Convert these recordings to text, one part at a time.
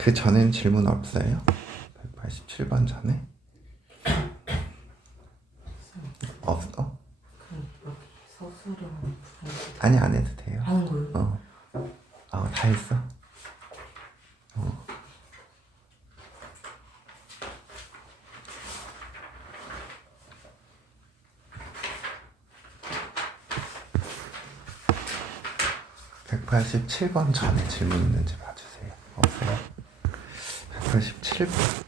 그 전엔 질문 없어요? 187번 전에? 없어? 서술형 아니 안 해도 돼요. 하는 거예요? 다 했어. 187번 전에 질문 있는지 봐주세요. 없어요? 187번.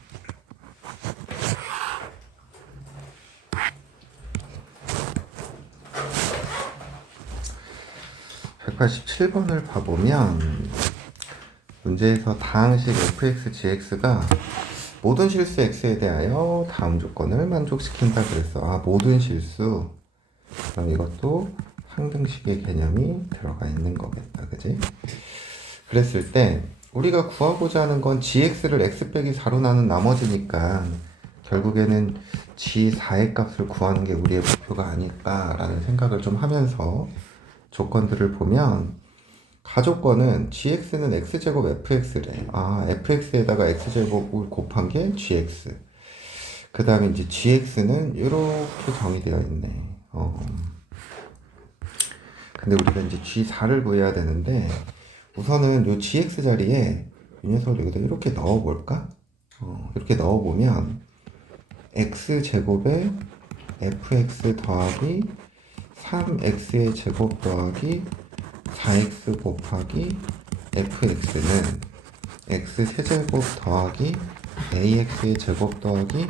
187번을 봐보면 문제에서 다항식 fx, gx가 모든 실수 x에 대하여 다음 조건을 만족시킨다 그랬어. 모든 실수. 그럼 이것도 상등식의 개념이 들어가 있는 거겠다. 그지? 그랬을 때 우리가 구하고자 하는 건 gx를 x 빼기 4로 나눈 나머지니까 결국에는 g4의 값을 구하는 게 우리의 목표가 아닐까라는 생각을 좀 하면서 조건들을 보면 가조건은 gx는 x제곱 fx래. fx에다가 x제곱을 곱한 게 gx. 그 다음에 이제 gx는 이렇게 정의되어 있네. 근데 우리가 이제 g4를 구해야 되는데 우선은 요 gx 자리에 이 녀석을 여기다 이렇게 넣어볼까? 이렇게 넣어보면 x제곱에 fx 더하기 3x의 제곱 더하기 4x 곱하기 fx는 x 세제곱 더하기 ax의 제곱 더하기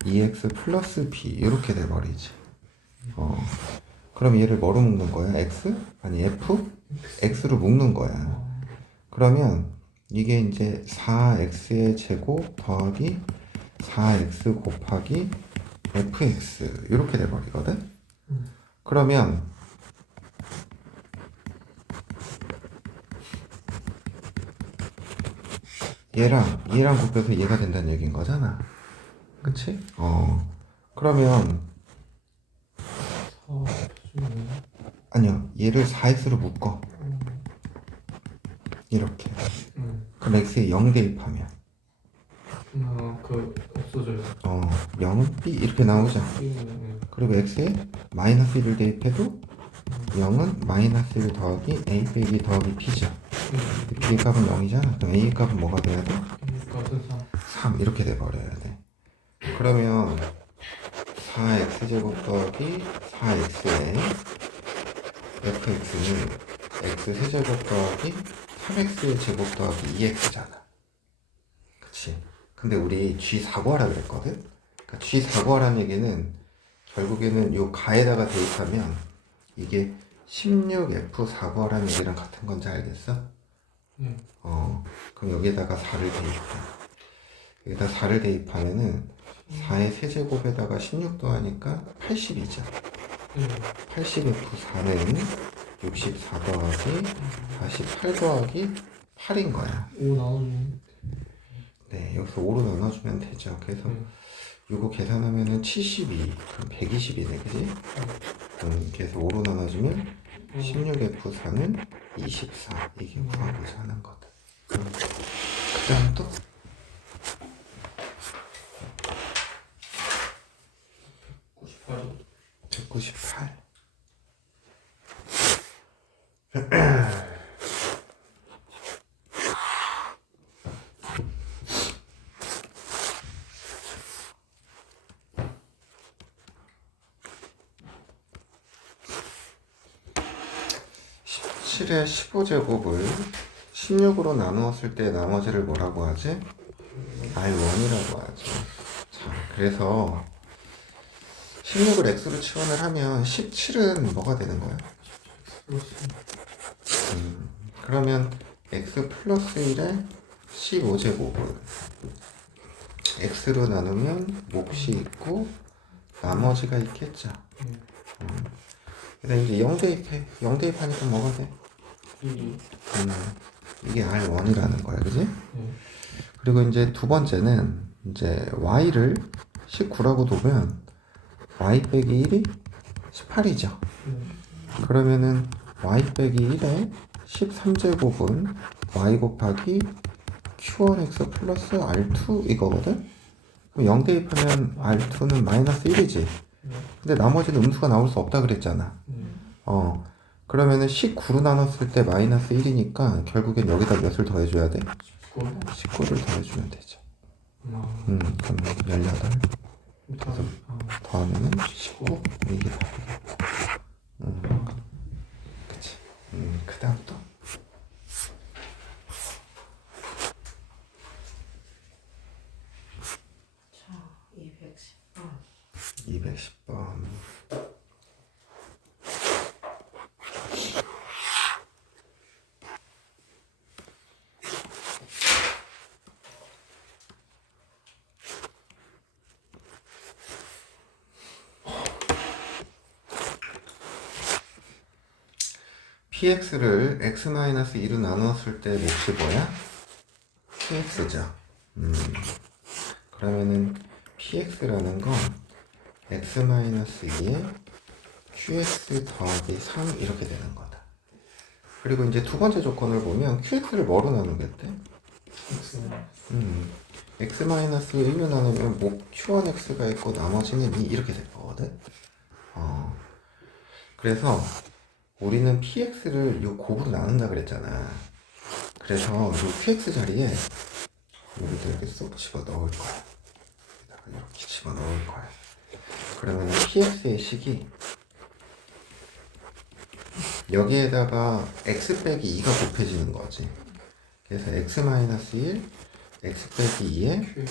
2x 플러스 b 이렇게 돼버리지. 그럼 얘를 뭐로 묶는 거야? x? 아니 f? x로 묶는 거야. 그러면 이게 이제 4x의 제곱 더하기 4x 곱하기 fx 이렇게 돼버리거든. 그러면 얘랑 곱해서 얘가 된다는 얘기인 거잖아. 그치? 그러면 아니요, 얘를 4x로 묶어. 이렇게. 그럼 x에 0 대입하면 없어져요. 0, b 이렇게 나오죠. 그리고 x에 마이너스 1을 대입해도 0은 마이너스 1 더하기 a 빼기 더하기 b죠. b의 값은 0이잖아. 그럼 a의 값은 뭐가 돼야 돼? 3 이렇게 돼버려야 돼. 그러면 4x제곱 더하기 4x에 fx는 x 세제곱 더하기 3x의 제곱 더하기 2x잖아. 그치? 근데 우리 g4 구하라 그랬거든? 그러니까 g4 구하라는 얘기는 결국에는 요 가에다가 대입하면 이게 16f4 구하라는 얘기랑 같은 건지 알겠어? 그럼 여기에다가 4를 대입해. 여기다 4를 대입하면은 4의 세제곱에다가 16 더하니까 80이죠. 80f4는 64 더하기 48 더하기 8인 거야. 5 나오네. 네, 여기서 5로 나눠주면 되죠. 그래서 이거 계산하면은 72, 그럼 120이네, 그지? 그래서 5로 나눠주면 16f4는 24. 이게 구하고자 하는 거다. 그 다음 또? 198. 의 15제곱을 16으로 나누었을 때 나머지를 뭐라고 하지? R1이라고 하죠. 자, 그래서 16을 x로 치환을 하면 17은 뭐가 되는 거야? 그러면 x 플러스 1에 15제곱을 x로 나누면 몫이 있고 나머지가 있겠죠. 그래서 이제 0 대입해. 0 대입하니까 뭐가 돼? 이게 R1이라는 거야, 그지? 그리고 이제 두 번째는 이제 y를 19라고 두면 y 빼기 1이 18이죠. 그러면은 y 빼기 1에 13제곱은 y 곱하기 Q1X 플러스 R2 이거거든? 그럼 0 대입하면 R2는 마이너스 1이지. 근데 나머지는 음수가 나올 수 없다 그랬잖아. 그러면은 19로 나눴을 때 마이너스 1이니까 결국엔 여기다 몇을 더해줘야 돼? 19를 더해주면 되죠. 그럼 18 더하면은 19 이게 답이겠다. 그치. 그 다음 또 자, 210번. 210번. px를 x-2로 나눴을 때 몫이 뭐야? px죠. 그러면은 px라는 건 x-2에 qx 더하기 3 이렇게 되는 거다. 그리고 이제 두 번째 조건을 보면 qx를 뭐로 나누겠대? x-1로 나누면 목 q1x가 있고 나머지는 2 이렇게 될 거거든. 그래서 우리는 px를 요 곱으로 나눈다 그랬잖아. 그래서 요 qx 자리에 여기다 이렇게 쏙 집어 넣을 거야. 이렇게 집어 넣을 거야. 그러면 px의 식이 여기에다가 x 빼기 2가 곱해지는 거지. 그래서 x-1 x 빼기 2에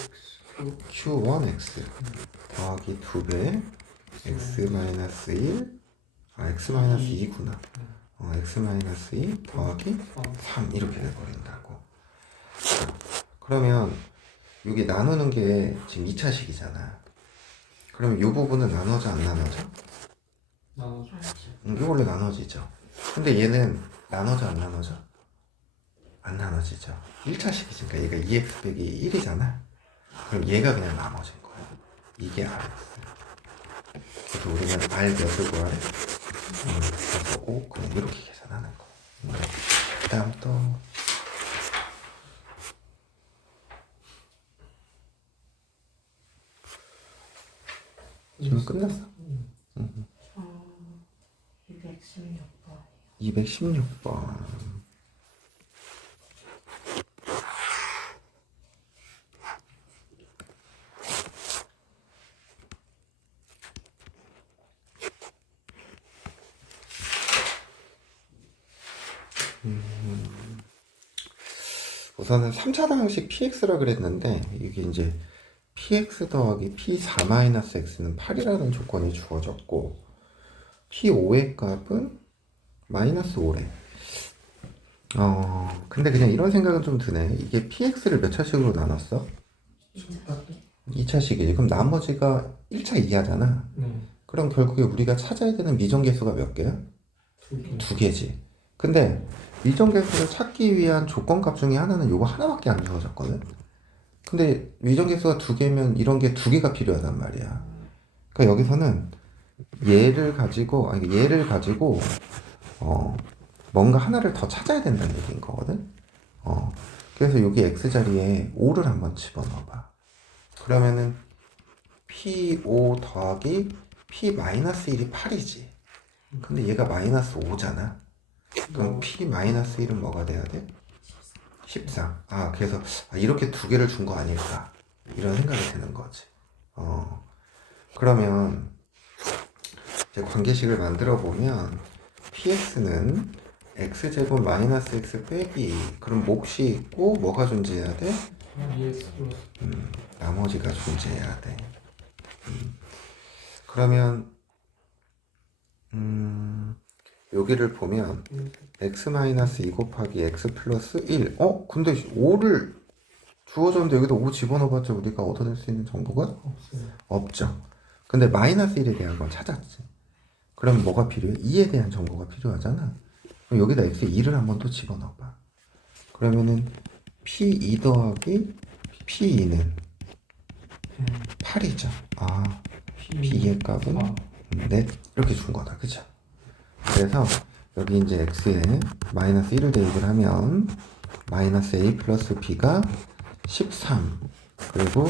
q1x 더하기 2배 x-1 x-2구나. x-2 더하기 3 이렇게 돼버린다고. 그러면 여기 나누는 게 지금 2차식이잖아. 그럼 이 부분은 나눠져 안 나눠져? 나눠줘. 이게 원래 나눠지죠. 근데 얘는 나눠져 안 나눠져? 안 나눠지죠. 1차식이니까 얘가 2x 빼기 1이잖아. 그럼 얘가 그냥 나눠진 거야. 이게 Rx. 그래서 우리는 R 몇을 구하래? 그래서 5 그냥 이렇게 계산하는 거. 그 다음 또 지금 끝났어. 216번. 216번. 우선은 3차 방식 px라 그랬는데 이게 이제 px 더하기 p4-x는 8이라는 조건이 주어졌고 p5의 값은 마이너스 5래. 근데 그냥 이런 생각은 좀 드네. 이게 px를 몇 차식으로 나눴어? 2차식이지. 그럼 나머지가 1차 이하잖아. 그럼 결국에 우리가 찾아야 되는 미정계수가 몇 개야? 2개. 2개지. 근데 미정계수를 찾기 위한 조건값 중에 하나는 요거 하나밖에 안 주어졌거든. 근데 미정계수가 2개면 이런 게 2개가 필요하단 말이야. 그러니까 여기서는 얘를 가지고 뭔가 하나를 더 찾아야 된다는 얘기인 거거든. 그래서 여기 x 자리에 5를 한번 집어넣어봐. 그러면은 p5 더하기 p-1이 8이지. 근데 얘가 마이너스 5잖아. 그럼 p-1은 뭐가 돼야 돼? 14. 그래서 이렇게 2개를 준 거 아닐까 이런 생각이 드는 거지. 그러면 이제 관계식을 만들어 보면 px는 x제곱 마이너스 x 빼기 그럼 몫이 있고 뭐가 존재해야 돼? 나머지가 존재해야 돼. 그러면 여기를 보면 x-2 곱하기 x 플러스 1 근데 5를 주어졌는데 여기다 5 집어넣어봤자 우리가 얻어낼 수 있는 정보가 없죠. 근데 마이너스 1에 대한 건 찾았지. 그럼 뭐가 필요해? 2에 대한 정보가 필요하잖아. 그럼 여기다 x 2를 한번 또 집어넣어봐. 그러면은 p2 더하기 p2는 8이죠. p의 값은 넷 이렇게 준 거다. 그쵸? 그래서 여기 이제 x에 마이너스 1을 대입을 하면 마이너스 a 플러스 b가 13 그리고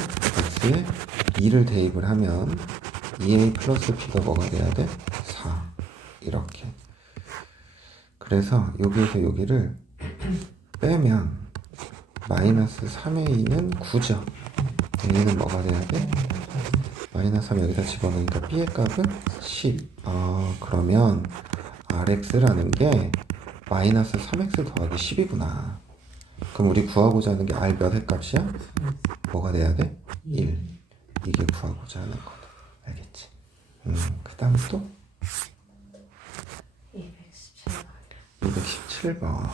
x에 2를 대입을 하면 2a 플러스 b가 뭐가 돼야 돼? 4 이렇게. 그래서 여기에서 여기를 빼면 마이너스 3a는 9죠. a는 뭐가 돼야 돼? 마이너스 3 여기다 집어넣으니까 b의 값은 10. 그러면 rx라는 게 마이너스 3x 더하기 10이구나. 그럼 우리 구하고자 하는 게 r 몇 의 값이야? 뭐가 돼야 돼? 1. 이게 구하고자 하는 거다. 알겠지? 그 다음 또 217번. 217번.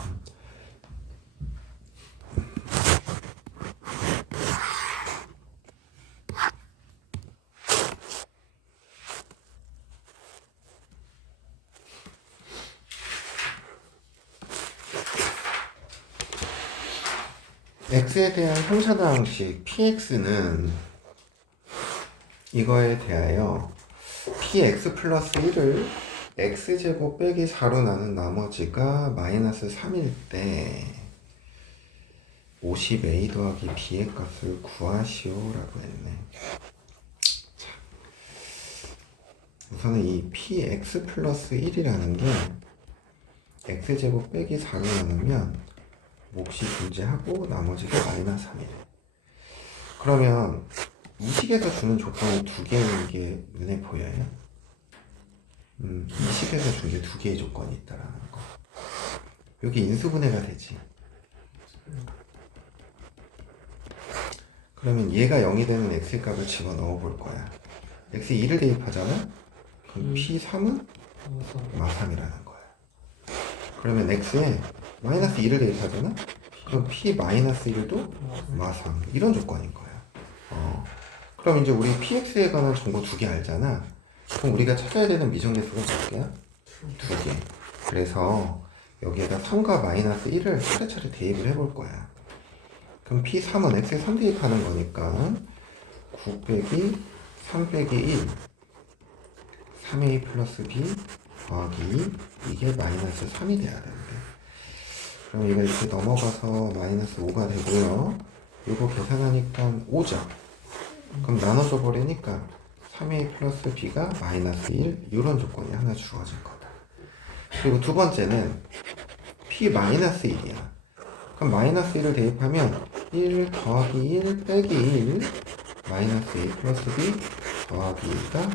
x에 대한 형사도항식 px는 이거에 대하여 px 플러스 1을 x제곱 빼기 4로 나눈 나머지가 마이너스 3일 때 50a 더하기 b의 값을 구하시오라고 했네. 자, 우선은 이 px 플러스 1이라는 게 x제곱 빼기 4로 나누면 몫이 존재하고 나머지가 마이너스 3이래. 그러면 이 식에서 주는 조건이 두 개인 게 눈에 보여요? 이 식에서 준 게 두 개의 조건이 있다라는 거. 여기 인수분해가 되지. 그러면 얘가 0이 되는 x의 값을 집어넣어 볼 거야. x에 2를 대입하잖아? 그럼 p3은 마3이라는 거야. 그러면 x에 마이너스 2를 대입하잖아? 그럼 p 마이너스 1도 마3 이런 조건인 거야. 그럼 이제 우리 px에 관한 정보 두 개 알잖아. 그럼 우리가 찾아야 되는 미정대수가 몇 개야? 두 개. 그래서 여기에다 3과 마이너스 1을 차례차례 대입을 해볼 거야. 그럼 p3은 x에 3 대입하는 거니까 9 빼기 3 빼기 1 3a 플러스 b 더하기 2 이게 마이너스 3이 돼야 되는데, 그럼 이거 이렇게 넘어가서 마이너스 5가 되고요. 이거 계산하니까 5죠. 그럼 나눠줘 버리니까 3a 플러스 b가 마이너스 1 이런 조건이 하나 주어질 거다. 그리고 두 번째는 p 마이너스 1이야. 그럼 마이너스 1을 대입하면 1 더하기 1 빼기 1 마이너스 a 플러스 b 더하기 2가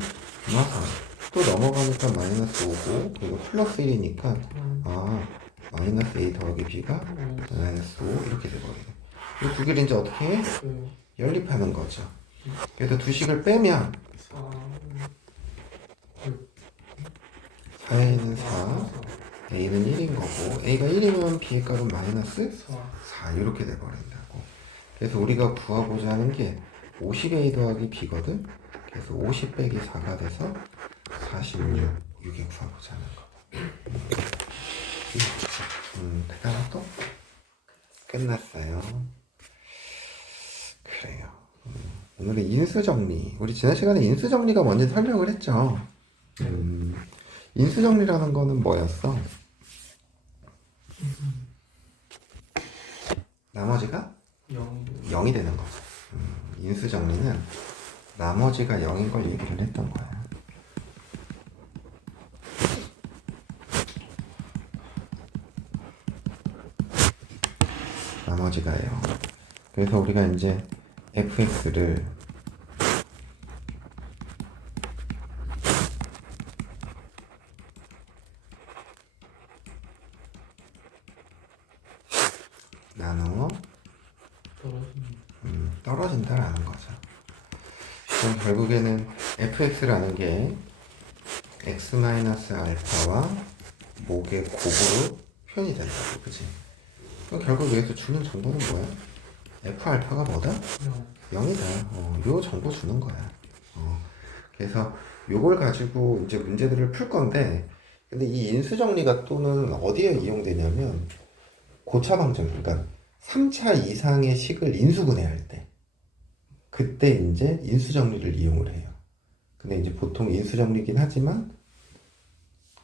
마3. 또 넘어가니까 마이너스 5고 그리고 플러스 1이니까 마이너스 a 더하기 b가 마이너스 5 이렇게 돼버리네. 이 두 개를 이제 어떻게 해? 연립하는 거죠. 그래서 두 식을 빼면 4a는 4 a는 1인 거고 a가 1이면 b의 값은 마이너스 4 이렇게 돼버린다고. 그래서 우리가 구하고자 하는 게 50a 더하기 b거든. 그래서 50 빼기 4가 돼서 46 이게 구하고자 하는 거. 그 다음 또 끝났어요. 그래요. 오늘은 인수정리. 우리 지난 시간에 인수정리가 뭔지 설명을 했죠. 인수정리라는 거는 뭐였어? 나머지가 0이 되는 거죠. 인수정리는 나머지가 0인 걸 얘기를 했던 거야. 나머지가 0. 그래서 우리가 이제 fx를 나눠 떨어진다라는 거죠. 그럼 결국에는 fx라는 게 x-알파와 목의 곱으로 표현이 된다고, 그치? 그럼 결국 여기서 주는 정보는 뭐야? f-알파가 뭐다? 0이다. 요 정보 주는 거야. 그래서 요걸 가지고 이제 문제들을 풀 건데, 근데 이 인수정리가 또는 어디에 이용되냐면 고차방정, 그러니까 3차 이상의 식을 인수분해할 때, 그때 이제 인수정리를 이용을 해요. 근데 이제 보통 인수정리긴 하지만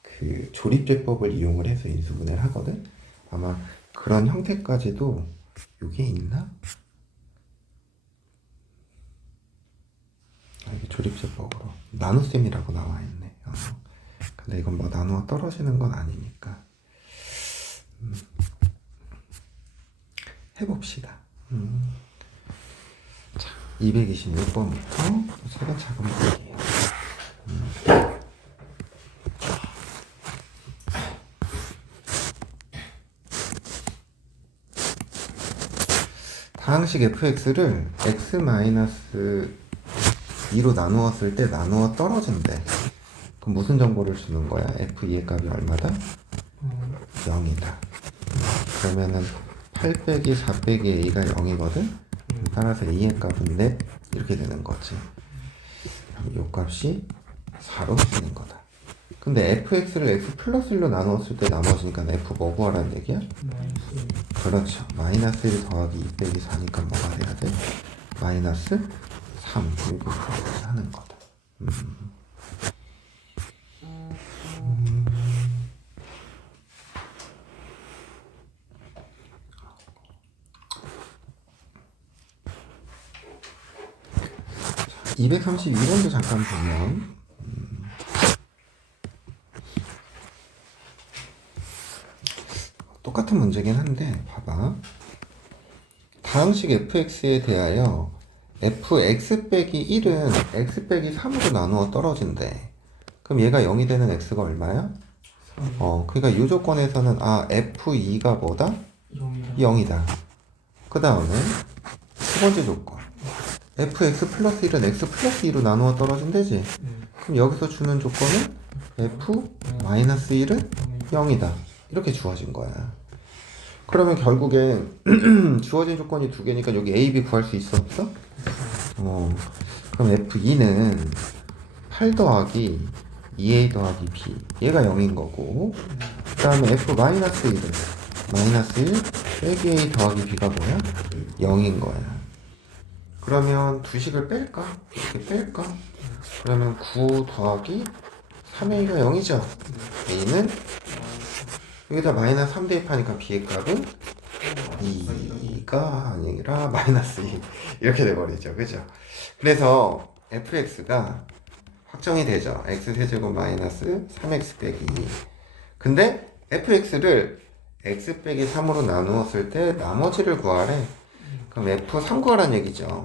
그 조립제법을 이용을 해서 인수분해를 하거든. 아마 그런 형태까지도 요게 있나? 이게 조립제법으로 나눗셈이라고 나와 있네. 근데 이건 뭐 나누어 떨어지는 건 아니니까 해봅시다. 자, 226번부터 제가 작은 볼게요. 다항식 fx를 x-2로 나누었을 때 나누어 떨어진대. 그럼 무슨 정보를 주는 거야? f2의 값이 얼마다? 0이다. 그러면은 8 빼기 4 빼기 a가 0이거든? 따라서 a의 값은 넷 이렇게 되는 거지. 그럼 요 값이 4로 쓰는 거다. 근데 fx를 x 플러스 1로 나누었을 때 나머지니까 f 뭐 구하라는 얘기야? 그렇죠. 마이너스 1 더하기 2 빼기 4니까 뭐가 돼야 돼? 마이너스 3 이렇게 하는 거다. 자, 232번도 잠깐 보면 똑같은 문제긴 한데 봐봐. 다항식 fx에 대하여 fx 빼기 1은 x 빼기 3으로 나누어 떨어진대. 그럼 얘가 0이 되는 x가 얼마야? 그러니까 이 조건에서는 f2가 뭐다? 0이다. 그 다음에 두 번째 조건 fx 플러스 1은 x 플러스 2로 나누어 떨어진대지. 그럼 여기서 주는 조건은 f 마이너스 1은 0이다. 이렇게 주어진 거야. 그러면 결국에 주어진 조건이 두 개니까 여기 A, B 구할 수 있어 없어? 그럼 F2는 8 더하기 2A 더하기 B 얘가 0인 거고 그 다음에 F 마이너스 1은 마이너스 1 빼기 A 더하기 B가 뭐야? 0인 거야. 그러면 두 식을 뺄까? 이렇게 뺄까? 그러면 9 더하기 3A가 0이죠? A는 여기다 마이너스 3 대입하니까 B의 값은 2가 아니라 마이너스 2 이렇게 돼버리죠. 그죠? 그래서 fx가 확정이 되죠. x세제곱 마이너스 3x 빼기 2. 근데 fx를 x 빼기 3으로 나누었을 때 나머지를 구하래. 그럼 f3 구하란 얘기죠.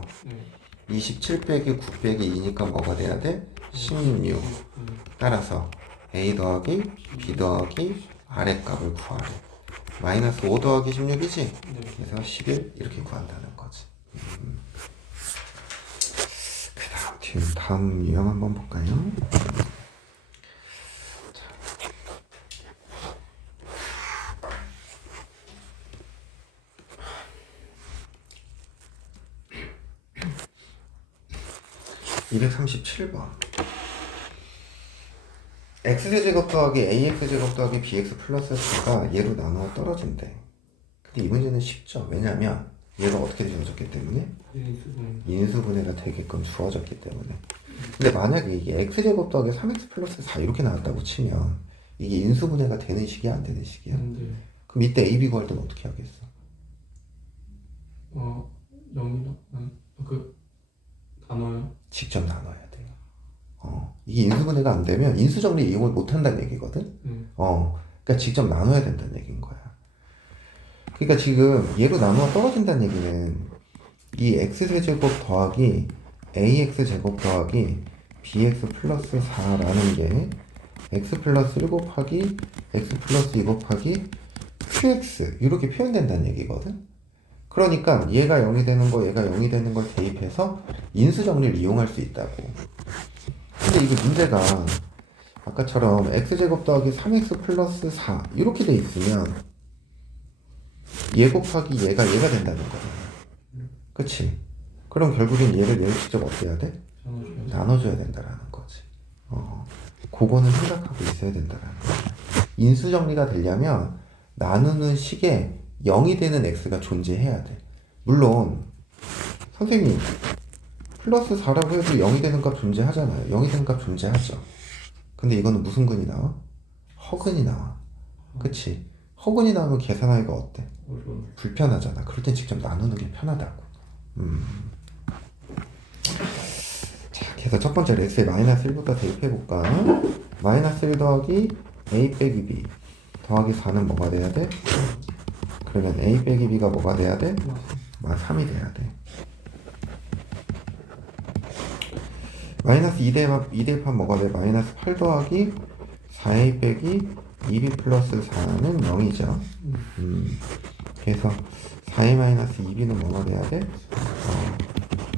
27 빼기 9 빼기 2니까 뭐가 돼야 돼? 16. 따라서 a 더하기 b 더하기 아래값을 구하래. 마이너스 5 더하기 16이지? 그래서 11 이렇게 구한다는 거지. 그 다음 유형 한번 볼까요? 자. 237번 x제곱 더하기 ax제곱 더하기 bx 플러스 4가 얘로 나누어 떨어진대. 근데 이 문제는 쉽죠. 왜냐면 얘가 어떻게 주어졌기 때문에? 인수분해가 되게끔 주어졌기 때문에. 근데 만약에 이게 x제곱 더하기 3x 플러스 4 이렇게 나왔다고 치면 이게 인수분해가 되는 식이야 안 되는 식이야? 그럼 이때 a, b 구할 때는 어떻게 하겠어? 0이나 나눠요? 직접 나눠야 돼요. 이게 인수분해가 안 되면 인수정리 이용을 못 한다는 얘기거든? 그러니까 직접 나눠야 된다는 얘기인 거야. 그러니까 지금 얘로 나누어 떨어진다는 얘기는 이 x세제곱 더하기 ax제곱 더하기 bx 플러스 4라는 게 x 플러스 1 곱하기 x 플러스 2 곱하기 qx 이렇게 표현된다는 얘기거든? 그러니까 얘가 0이 되는 거 얘가 0이 되는 걸 대입해서 인수정리를 이용할 수 있다고. 근데 이게 문제가 아까처럼 x제곱 더하기 3x 플러스 4 이렇게 돼 있으면 얘 곱하기 얘가 된다는 거잖아. 그치? 그럼 결국엔 얘를 직접 어떻게 해야 돼? 나눠줘야 된다라는 거지. 그거는 생각하고 있어야 된다라는 거야. 인수정리가 되려면 나누는 식에 0이 되는 x가 존재해야 돼. 물론 선생님 플러스 4라고 해도 0이 되는 값 존재하잖아요. 0이 되는 값 존재하죠. 근데 이거는 무슨 근이 나와? 허근이 나와. 그치? 허근이 나오면 계산하기가 어때? 불편하잖아. 그럴 땐 직접 나누는 게 편하다고. 자, 그래서 첫 번째 x에 마이너스 1부터 대입해볼까? 마이너스 1 더하기 a 빼기 b 더하기 4는 뭐가 돼야 돼? 그러면 a 빼기 b가 뭐가 돼야 돼? 3이 돼야 돼. 마이너스 2 대입하면 뭐가 돼? 마이너스 8 더하기 4a 빼기 2b 플러스 4는 0이죠. 그래서 4a 마이너스 2b는 뭐가 돼야 돼?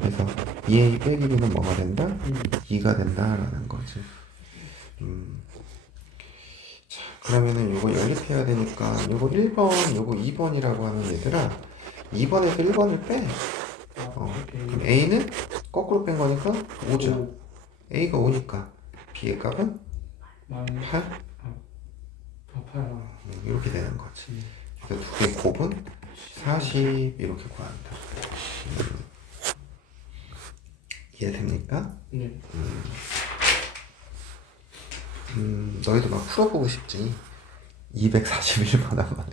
그래서 2a 빼기 b는 뭐가 된다? 2가 된다라는 거지. 자, 그러면은 요거 연립해야 되니까 요거 1번, 요거 2번이라고 하는 얘들아 2번에서 1번을 빼. 그럼 a는 거꾸로 뺀 거니까 5죠. a가 5니까 b의 값은 8? 8. 이렇게 되는 거지. 그래서 두 개의 곱은 40 이렇게 구한다. 이해됩니까? 네. 너희도 막 풀어보고 싶지. 241번 하면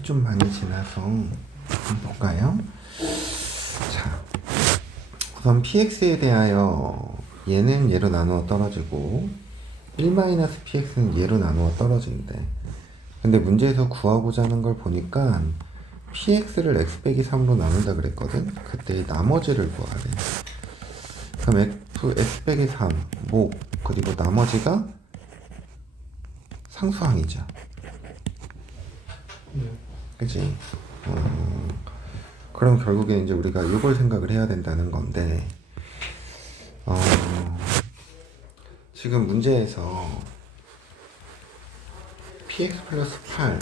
시간이 좀 많이 지나서 한번 볼까요? 자, 우선 px에 대하여 얘는 얘로 나누어 떨어지고 1-px는 얘로 나누어 떨어진대. 근데 문제에서 구하고자 하는 걸 보니까 px를 x 빼기 3로 나눈다 그랬거든? 그때 이 나머지를 구하래. 그럼 x 빼기 3, 목, 그리고 나머지가 상수항이죠. 네. 그치? 그럼 결국에 이제 우리가 이걸 생각을 해야 된다는 건데, 지금 문제에서 px 플러스 8,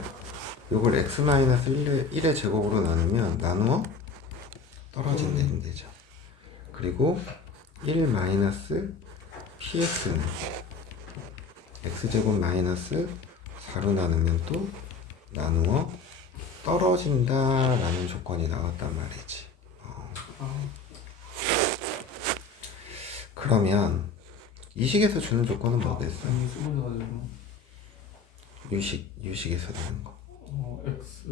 요걸 x 마이너스 1의 제곱으로 나누면 나누어 떨어진다는 되죠. 그리고 1 마이너스 px는 x제곱 마이너스 4로 나누면 또 나누어 떨어진다라는 조건이 나왔단 말이지. 그러면 이 식에서 주는 조건은 뭐겠어? 아니 수분해가지고 유식에서 되는 거. x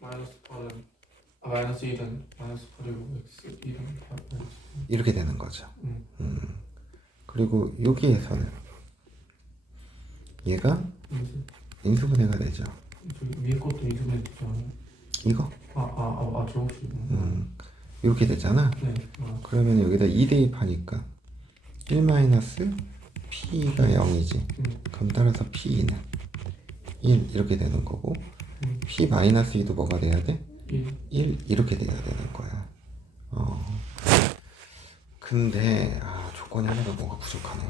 마이너스 8은 마이너스 1은 마이너스 8이고 x 1은 마이너스 이렇게 되는 거죠. 1. 그리고 여기에서는 얘가 인수. 인수분해가 되죠. 저기 위에 것도 인수분해 되지 않아요? 이거 저것이구나. 이렇게 되잖아. 네. 그러면 여기다 2 대입하니까 1 마이너스 p가 0이지. 그럼 따라서 p는 1 이렇게 되는 거고 p 마이너스 2도 뭐가 돼야 돼? 1 이렇게 돼야 되는 거야. 근데 조건이 하나가 뭐가 부족하네.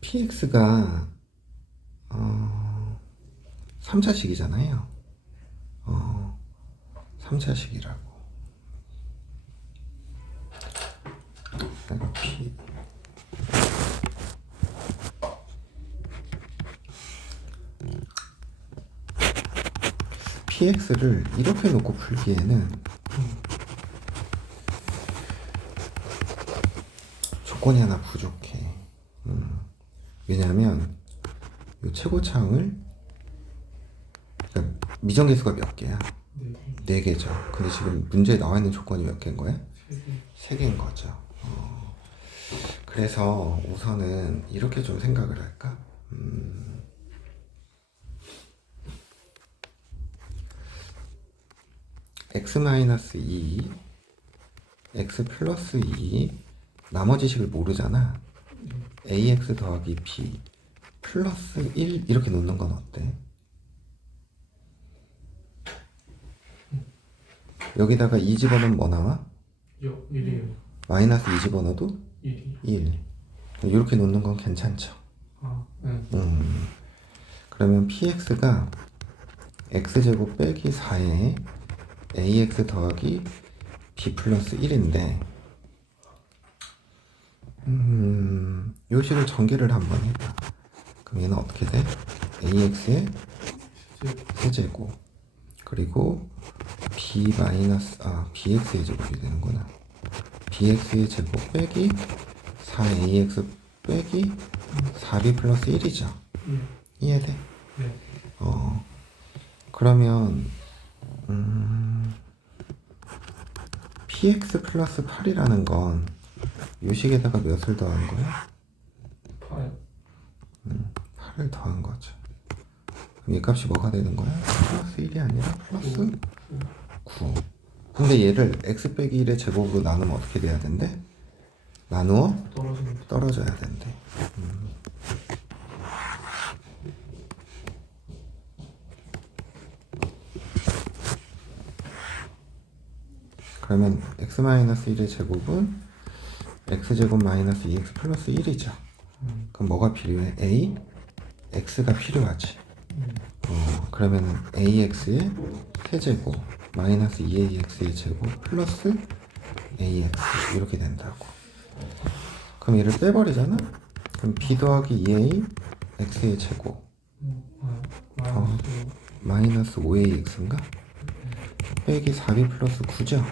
px가 3차식이잖아요. 3차식이라고. 내가 px를 이렇게 놓고 풀기에는 조건이 하나 부족해. 왜냐하면 이 최고차항을, 그러니까 미정계수가 몇 개야? 네. 4개죠. 근데 지금 문제에 나와 있는 조건이 몇 개인 거야? 3개. 3개인 거죠. 그래서 우선은 이렇게 좀 생각을 할까? x-2, x 플러스 2, 나머지 식을 모르잖아. ax 더하기 b 플러스 1 이렇게 놓는 건 어때? 여기다가 2 집어넣으면 뭐 나와? 1이에요. 마이너스 2 집어넣어도 1이. 1. 이렇게 놓는 건 괜찮죠. 네. 그러면 px가 x제곱 빼기 4에 ax 더하기 b 플러스 1인데 요 식을 전개를 한번 해봐. 그럼 얘는 어떻게 돼? ax의 세제곱 그리고 bx의 제곱이 되는구나. bx의 제곱 빼기 4ax 빼기 4b 플러스 1이죠. 이해돼? 네. 그러면 px 플러스 8이라는 건 요식에다가 몇을 더한 거야? 8. 8을 더한 거죠. 그럼 얘 값이 뭐가 되는 거야? 플러스 1이 아니라 플러스 9. 근데 얘를 x 빼기 1의 제곱으로 나누면 어떻게 돼야 된대? 나누어 떨어져야 된대. 그러면 x-1의 제곱은 x제곱 마이너스 2x 플러스 1이죠. 그럼 뭐가 필요해? x가 필요하지. 그러면 ax의 세제곱 마이너스 2ax의 제곱 플러스 ax 이렇게 된다고. 그럼 얘를 빼버리잖아? 그럼 b 더하기 2a x의 제곱 마이너스 5ax인가? 빼기 4b 플러스 9죠?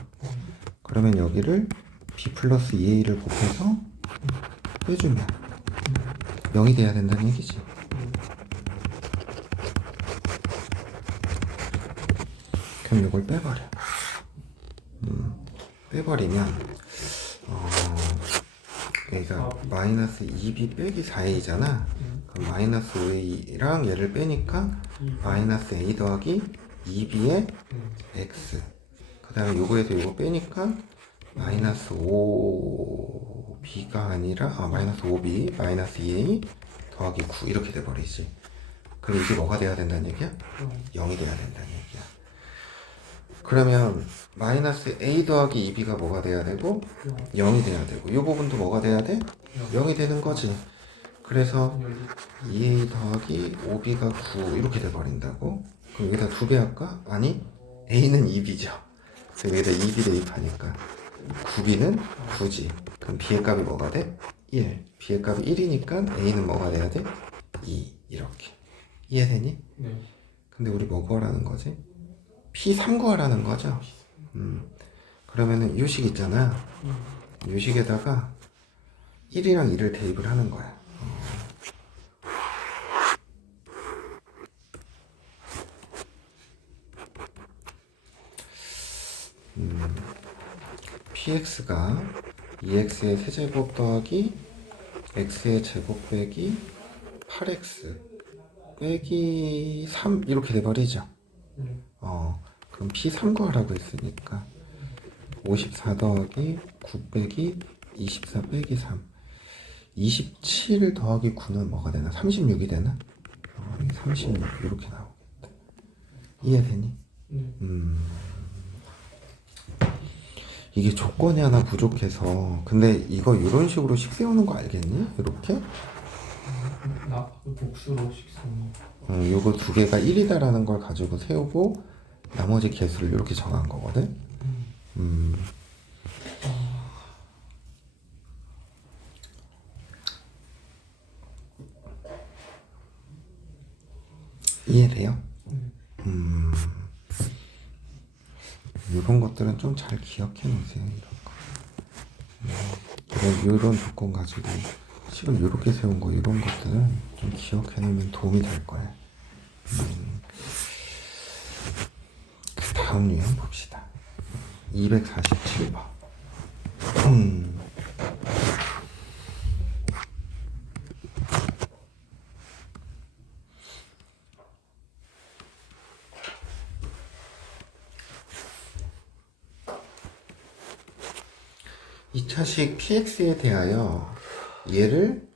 그러면 여기를 b 플러스 2a를 곱해서 빼주면 0이 돼야 된다는 얘기지. 그럼 이걸 빼버려. 빼버리면 얘가 마이너스 2b 빼기 4a잖아. 그럼 마이너스 5a랑 얘를 빼니까 마이너스 a 더하기 2b의 x. 그 다음에 요거에서 요거 빼니까 마이너스 5b가 아니라 마이너스 5b 마이너스 2a 더하기 9 이렇게 돼버리지. 그럼 이게 뭐가 돼야 된다는 얘기야? 0이 돼야 된다는 얘기야. 그러면 마이너스 a 더하기 2b가 뭐가 돼야 되고 0이 돼야 되고 이 부분도 뭐가 돼야 돼? 0이 되는 거지. 그래서 2a 더하기 5b가 9 이렇게 돼버린다고? 그럼 여기다 2배 할까? 아니 a는 2b죠. 그래서 여기다 2b 대입하니까 9b는 9지. 그럼 b의 값이 뭐가 돼? 1. b의 값이 1이니까 a는 뭐가 돼야 돼? 2 이렇게. 이해되니? 네. 근데 우리 뭐 구하라는 거지? P3 구하라는 거죠? 그러면은 요식 있잖아. 요식에다가 1이랑 2를 대입을 하는 거야. px가 2x의 세제곱 더하기 x의 제곱 빼기 8x 빼기 3 이렇게 돼버리죠. 그럼 P3 구하라고 했으니까 54 더하기 9 빼기 24 빼기 3 27 더하기 9는 뭐가 되나? 36이 되나? 36 이렇게 나오겠다. 이해되니? 이게 조건이 하나 부족해서 근데 이거 이런 식으로 식 세우는 거 알겠니? 이렇게? 나 복수로 식성. 요거 두 개가 1이다라는 걸 가지고 세우고 나머지 개수를 이렇게 정한 거거든. 이해돼요? 이런 것들은 좀 잘 기억해 놓으세요. 이런 조건 가지고 식을 이렇게 세운 거 이런 것들은 좀 기억해 놓으면 도움이 될 거예요. 그 다음 유형 봅시다. 247번. 이 차식 px에 대하여 얘를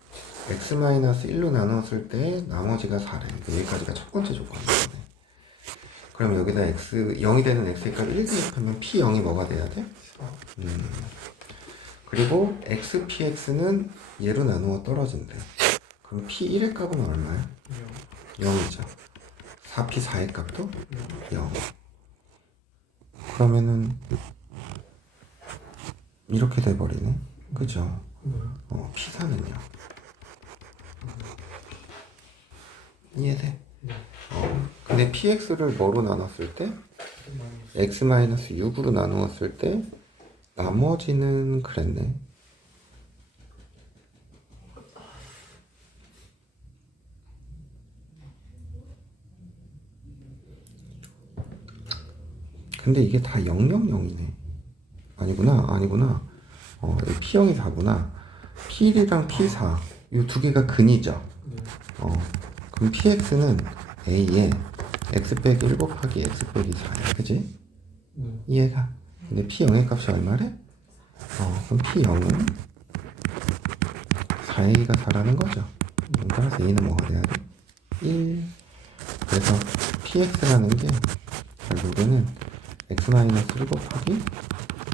x-1로 나눴을 때 나머지가 4래. 여기까지가 첫 번째 조건이네. 그럼 여기다 x 0이 되는 x의 값 1 대입하면 p0이 뭐가 돼야 돼? 그리고 xpx는 얘로 나누어 떨어진대. 그럼 p1의 값은 얼마야? 0이죠. 4p4의 값도 0. 그러면은 이렇게 돼버리네. 그죠? P4는요. 이해돼? 근데 PX를 뭐로 나눴을 때? X-6으로 나누었을 때 나머지는 그랬네. 근데 이게 다 000이네. 아니구나. P0이 4구나. P1이랑 P4 이 두 개가 근이죠. 그럼 PX는 A에 X 빼기 1 곱하기 X 빼기 4야. 그지? 이해가? 근데 P0의 값이 얼마래? 그럼 P0은 4A가 4라는 거죠. 따라서 A는 뭐가 돼야 돼? 1. 그래서 PX라는 게 결국에는 X-1 곱하기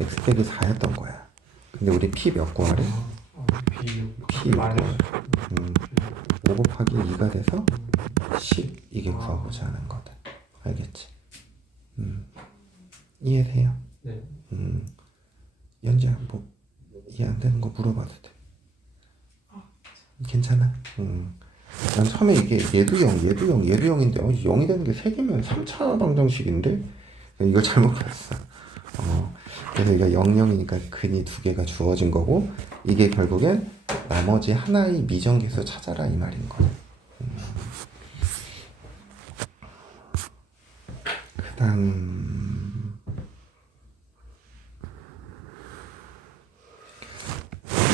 X 빼기 4였던 거야. 근데 우리 P 몇 구하래? P 6 5 곱하기 2가 돼서 10 이게 구하고자 하는 거다. 알겠지? 이해돼요? 네. 연지야 뭐 이해 안 되는 거 물어봐도 돼. 괜찮아? 난 처음에 이게 얘도 0인데 0이 되는 게 3개면 3차 방정식인데 이거 잘못 봤어. 그래서 이거 00이니까 근이 두 개가 주어진 거고 이게 결국엔 나머지 하나의 미정계수 찾아라 이 말인 거야. 그다음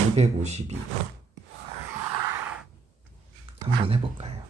252 한번 해볼까요?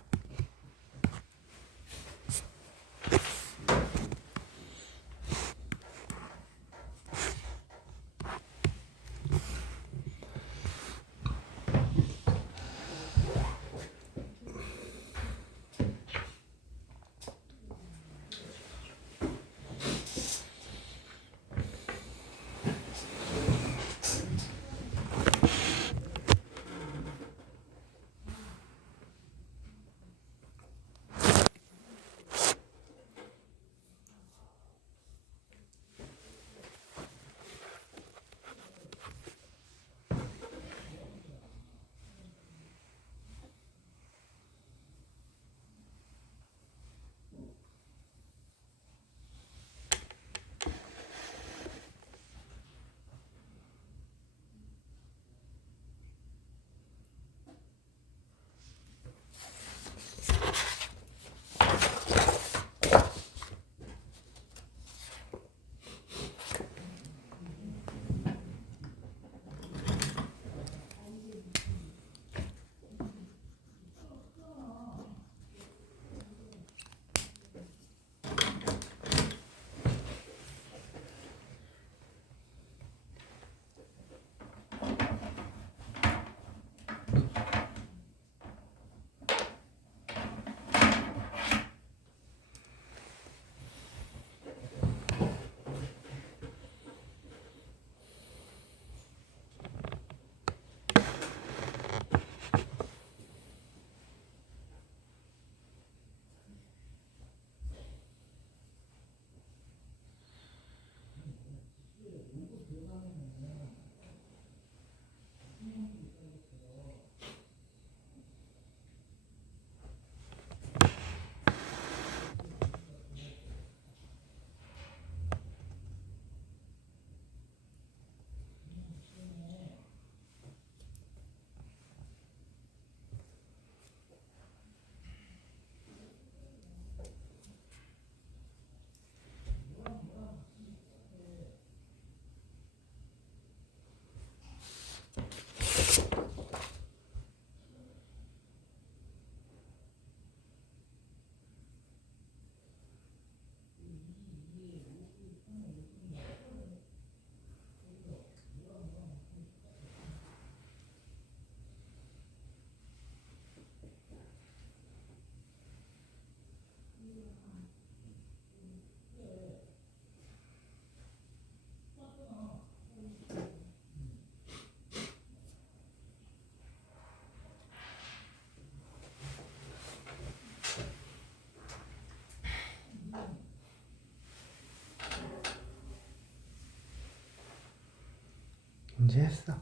이제 했어.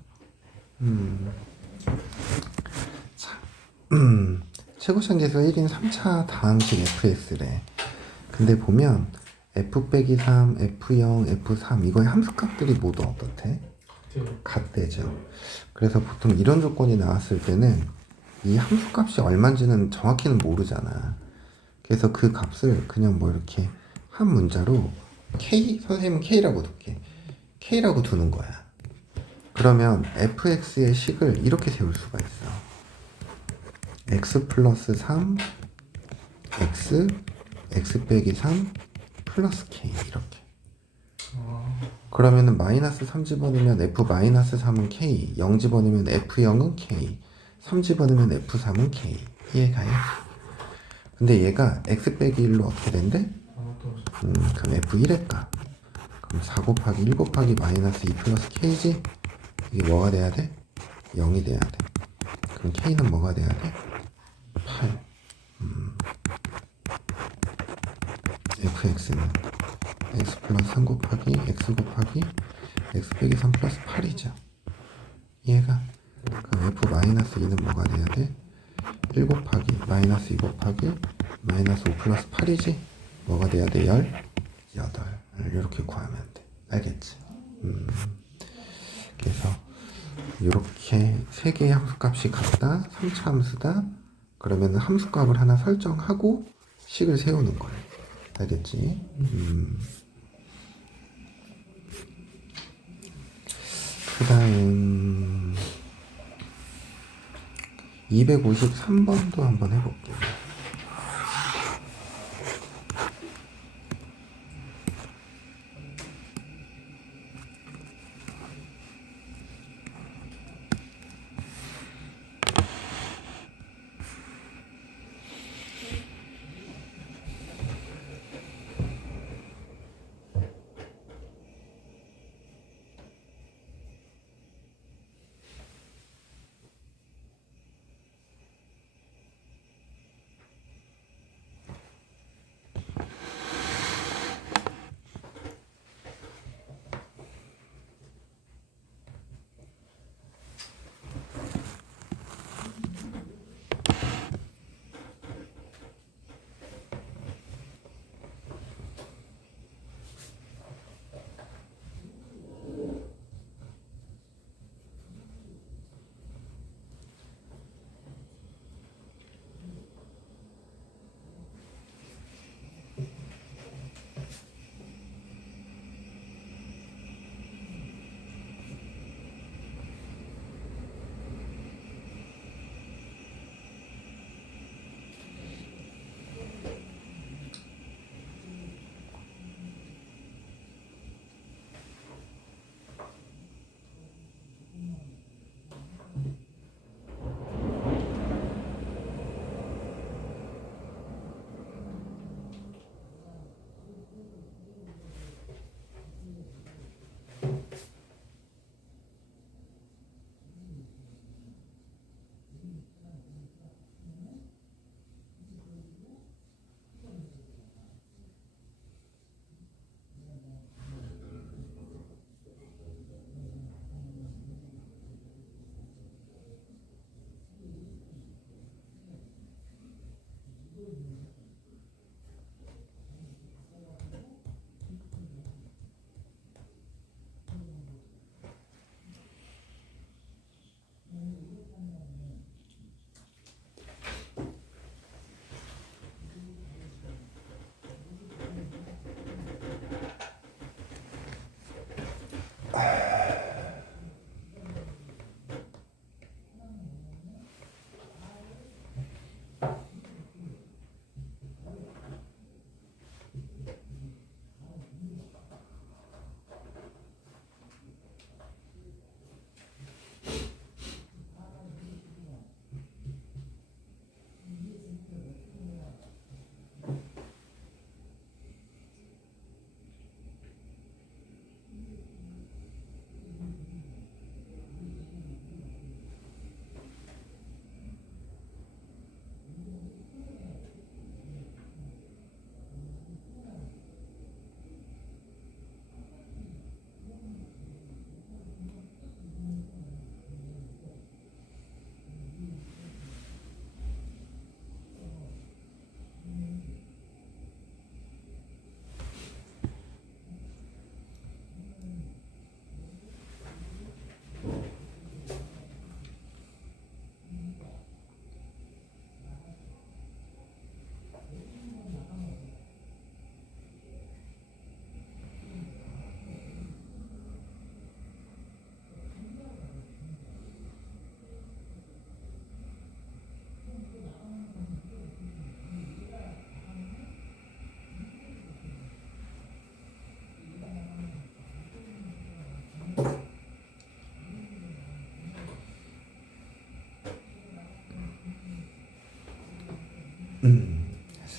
자, 최고ชั้계수 1인 3차 다항식 fs래. 근데 보면 f 빼기 3, f0, f3 이거의 함수값들이 모두 어떻대? 같대죠. 그래서 보통 이런 조건이 나왔을 때는 이 함수값이 얼마인지는 정확히는 모르잖아. 그래서 그 값을 그냥 뭐 이렇게 한 문자로 k, 선생님은 k라고 둘게. k라고 두는 거야. 그러면 fx의 식을 이렇게 세울 수가 있어. x 플러스 3 x 빼기 3 플러스 k 이렇게. 그러면은 마이너스 3 집어넣으면 f 마이너스 3은 k, 0 집어넣으면 f0은 k, 3 집어넣으면 f3은 k. 이해가요? 근데 얘가 x 빼기 1로 어떻게 된대? 그럼 f1의 값. 그럼 4 곱하기 1 곱하기 마이너스 2 플러스 k지? 이게 뭐가 돼야 돼? 0이 돼야 돼. 그럼 k는 뭐가 돼야 돼? 8. fx는 x 플러스 3 곱하기 x 곱하기 x 빼기 3 플러스 8이죠. 이해가? 그럼 f 마이너스 2는 뭐가 돼야 돼? 1 곱하기 마이너스 2 곱하기 마이너스 5 플러스 8이지? 뭐가 돼야 돼? 18. 이렇게 구하면 돼. 알겠지? 그래서 이렇게 세 개의 함수값이 같다, 3차 함수다. 그러면 함수값을 하나 설정하고 식을 세우는 거야. 알겠지? 그 다음 253번도 한번 해볼게요.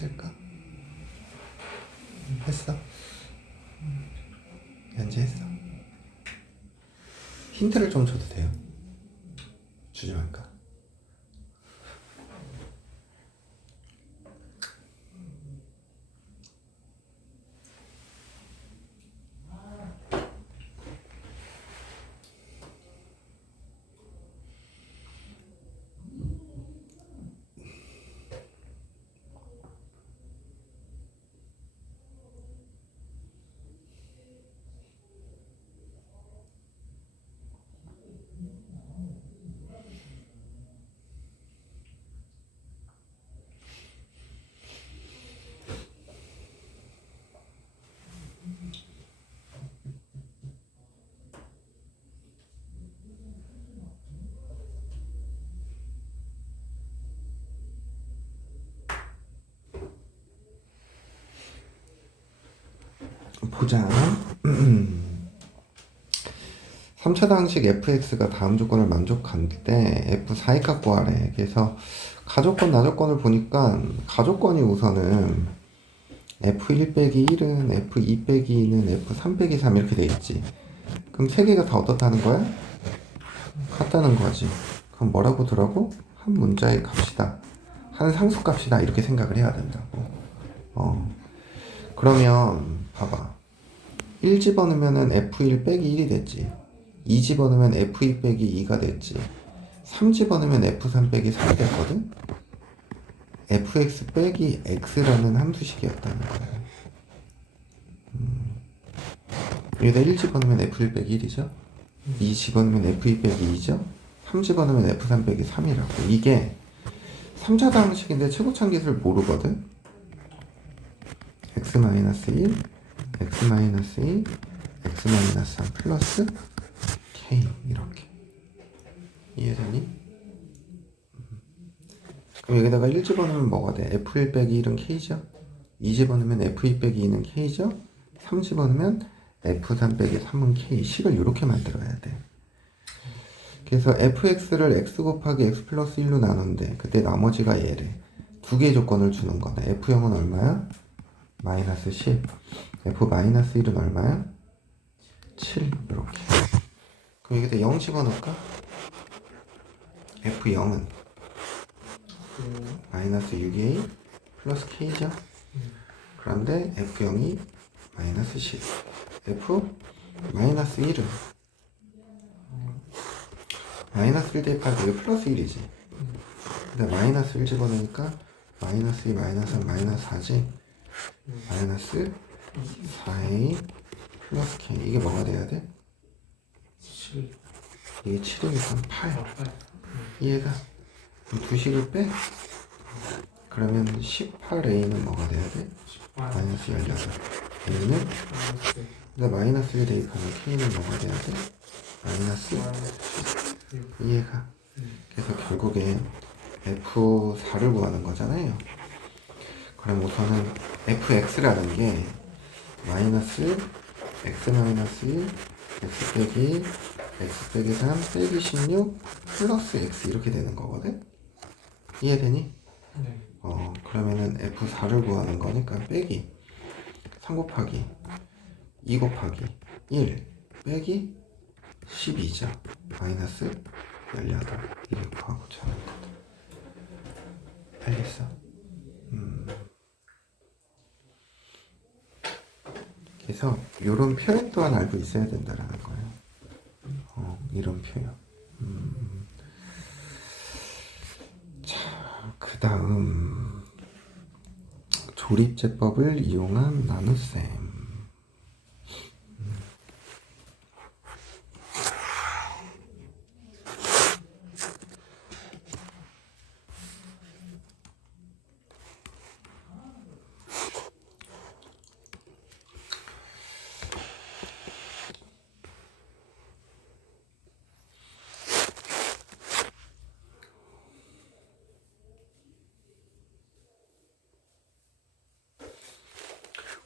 했을까? 했어? 현재 했어? 힌트를 좀 줘도 돼요? 주지 말까? 보자. 3차 방식 fx가 다음 조건을 만족할 때 f4이 값 구하래. 그래서 가조건, 나조건을 보니까 가조건이 우선은 f1 빼기 1은 f2 빼기 2는 f3 빼기 3 이렇게 돼 있지. 그럼 세 개가 다 어떻다는 거야? 같다는 거지. 그럼 뭐라고 더라고? 한 문자의 값이다. 한 상수값이다. 이렇게 생각을 해야 된다고. 그러면 봐봐. 1 집어넣으면 f1 빼기 1이 됐지. 2 집어넣으면 f2 빼기 2가 됐지. 3 집어넣으면 f3 빼기 3이 됐거든? fx 빼기 x라는 함수식이었다는 거야. 여기다 1 집어넣으면 f1 빼기 1이죠. 2 집어넣으면 f2 빼기 2죠. 3 집어넣으면 f3 빼기 3이라고. 이게 3차 방식인데 최고차항기술을 모르거든. x-1, x-2, x-3 플러스 k 이렇게. 이해되니? 그럼 여기다가 1 집어넣으면 뭐가 돼? f1 빼기 1은 k죠? 2 집어넣으면 f2 빼기 2는 k죠? 3 집어넣으면 f3 빼기 3은 k. 식을 이렇게 만들어야 돼. 그래서 fx를 x 곱하기 x 플러스 1로 나눈대. 그때 나머지가 얘래. 두 개의 조건을 주는 거네. f0은 얼마야? 마이너스 10. f 마이너스 1은 얼마야? 7. 이렇게. 그럼 여기다 0 집어넣을까? f0은 마이너스 6a 플러스 k죠? 그런데 f0이 마이너스 10. f 마이너스 1은 마이너스 1 대입하고 이거 플러스 1이지. 근데 마이너스 1 집어넣으니까 마이너스 2 마이너스 3 마이너스 4지. 마이너스 4a 플러스 k. 이게 뭐가 돼야 돼? 7. 이게 7이니까 8. 이해가? 그럼 두 식을 빼? 그러면 18a는 뭐가 돼야 돼? 마이너스 18. a는 근데 마이너스 1 대입하면 k는 뭐가 돼야 돼? 마이너스 이해가? 그래서 결국에 f4를 구하는 거잖아요. 그럼 우선은 fx라는 게 마이너스 x 마이너스 1 x 빼기 x 빼기 3 빼기 16 플러스 x 이렇게 되는 거거든? 이해되니? 네. 그러면은 f4를 구하는 거니까 빼기 3 곱하기 2 곱하기 1 빼기 12죠. 마이너스 18 이렇게 구하고자 하는 거다. 알겠어? 그래서 이런 표현 또한 알고 있어야 된다라는 거예요. 이런 표현. 자, 그 다음 조립제법을 이용한 나눗셈.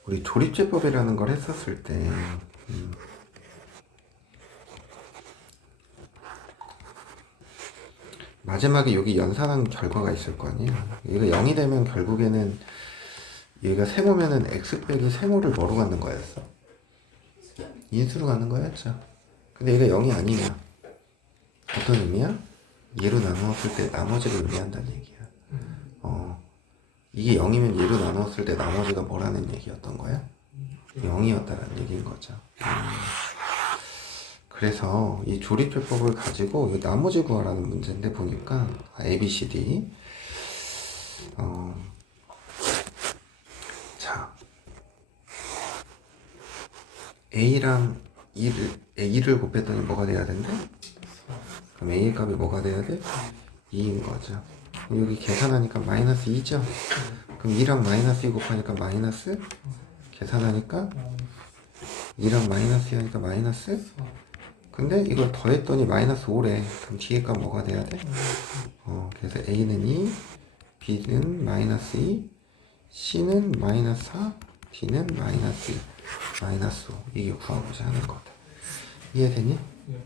우리 조립제법이라는 걸 했었을 때 마지막에 여기 연산한 결과가 있을 거 아니에요. 이거 0이 되면 결국에는 얘가 세모면은 x 빼기 세모를 뭐로 갖는 거였어? 인수로 갖는 거였죠. 근데 얘가 0이 아니면 어떤 의미야? 얘로 나누었을 때 나머지를 의미한다는 얘기야. 이게 0이면 얘로 나누었을 때 나머지가 뭐라는 얘기였던 거야? 0이었다는 얘기인 거죠. 그래서 이 조립제법을 가지고 이 나머지 구하라는 문제인데 보니까 A, B, C, D 자 A랑 A를 곱했더니 뭐가 돼야 된대? 그럼 A의 값이 뭐가 돼야 돼? 2인 거죠. 여기 계산하니까 마이너스 2죠? 그럼 2랑 마이너스 2 곱하니까 마이너스? 계산하니까 2랑 마이너스 2 하니까 마이너스? 근데 이걸 더했더니 마이너스 5래. 그럼 뒤에 값 뭐가 돼야 돼? 그래서 A는 2, B는 마이너스 2, C는 마이너스 4, D는 마이너스 1. 마이너스 5 이게 구하고자 하는 거다. 이해되니? 네.